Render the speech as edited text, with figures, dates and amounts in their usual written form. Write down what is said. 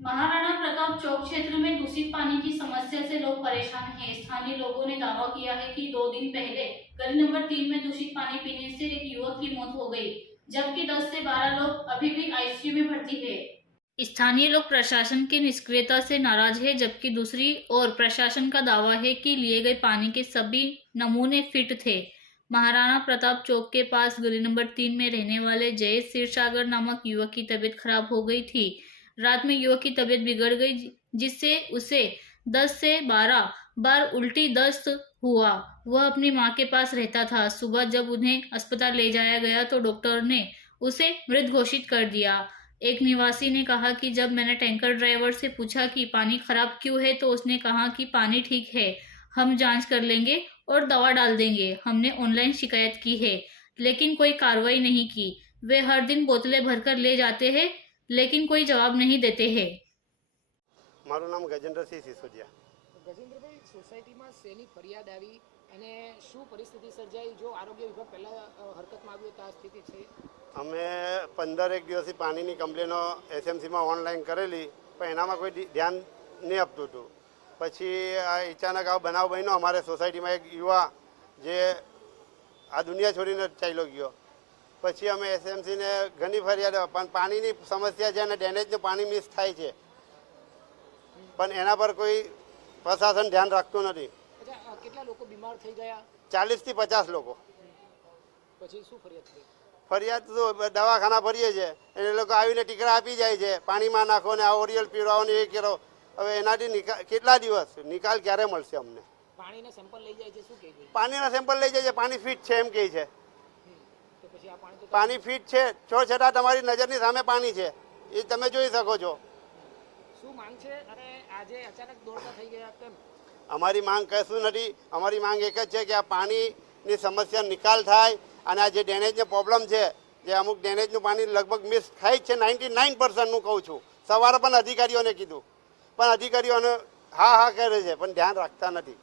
महाराणा प्रताप चौक क्षेत्र में दूषित पानी की समस्या से लोग परेशान हैं। स्थानीय लोगों ने दावा किया है कि 2 दिन पहले गली नंबर 3 में दूषित पानी पीने से एक युवक की मौत हो गई, जबकि 10 से 12 लोग अभी भी आईसीयू में भर्ती है। स्थानीय लोग प्रशासन की निष्क्रियता से नाराज है, जबकि दूसरी ओर प्रशासन का दावा है कि लिए गए पानी के सभी नमूने फिट थे। महाराणा प्रताप चौक के पास गली नंबर 3 में रहने वाले जय क्षीरसागर नामक युवक की तबीयत खराब हो गई थी। रात में युवक की तबीयत बिगड़ गई, जिससे उसे 10 से 12 बार उल्टी दस्त हुआ। वह अपनी मां के पास रहता था। सुबह जब उन्हें अस्पताल ले जाया गया तो डॉक्टर ने उसे मृत घोषित कर दिया। एक निवासी ने कहा कि जब मैंने टैंकर ड्राइवर से पूछा कि पानी खराब क्यों है, तो उसने कहा कि पानी ठीक है, हम जांच कर लेंगे और दवा डाल देंगे। हमने ऑनलाइन शिकायत की है, लेकिन कोई कार्रवाई नहीं की। वे हर दिन बोतलें भरकर ले जाते हैं, लेकिन कोई जवाब नहीं देते हैं। મારું નામ ગજેન્દ્રસિંહ સિસોદિયા। ગજેન્દ્રભાઈ, સોસાયટીમાં શેની ફરિયાદ આવી અને શું પરિસ્થિતિ સર્જાઈ? જો આરોગ્ય વિભાગ પહેલા હરકતમાં આવ્યો તો આ સ્થિતિ છે? અમે 15 દિવસથી પાણીની કમ્પ્લેનો એસએમસીમાં ઓનલાઈન કરેલી, પણ એનામાં કોઈ ધ્યાન નહીં આપતું હતું। પછી આ અચાનક આ બનાવ બન્યો અમારે સોસાયટીમાં એક યુવા જે આ દુનિયા છોડીને ચાલ્યો ગયો। પછી અમે એસએમસીને ઘણી ફરિયાદ, પણ પાણીની સમસ્યા છે અને ડેનેજનું પાણી મિસ થાય છે, પણ એના પર કોઈ પ્રશાસન ધ્યાન રાખતું નથી। અચ્છા, કેટલા લોકો બીમાર થઈ ગયા? 40 થી 50 લોકો। પછી શું ફરિયાદ થઈ? ફરિયાદ તો દવાખાના ભરીએ છીએ, એ લોકો આવીને ટીકડા આપી જાય છે, પાણીમાં નાખો ને આ ઓરિયલ પીવડાવો ને એ કરો। હવે એનાથી કેટલા દિવસ નિકાલ ક્યારે મળશે અમને? પાણીના સેમ્પલ લઈ જાય છે, શું કહે છે? પાણીના સેમ્પલ લઈ જાય છે, પાણી ફિટ છે એમ કહે છે। તો પછી આ પાણી તો પાણી ફિટ છે, છતાં તમારી નજરની સામે પાણી છે, એ તમે જોઈ શકો છો। શું માંગ છે અને આજે અચાનક દોડતા થઈ ગયા કેમ? અમારી માંગ કશું નથી। અમારી માંગ એક જ છે કે આ પાણીની સમસ્યા નિકાલ થાય અને આ જે ડેનેજનો પ્રોબ્લેમ છે, જે અમુક ડેનેજનું પાણી લગભગ મિસ થાય જ છે, 99%નું કહું છું। સવારે પણ અધિકારીઓને કીધું, પણ અધિકારીઓને હા હા કરે છે, પણ ધ્યાન રાખતા નથી।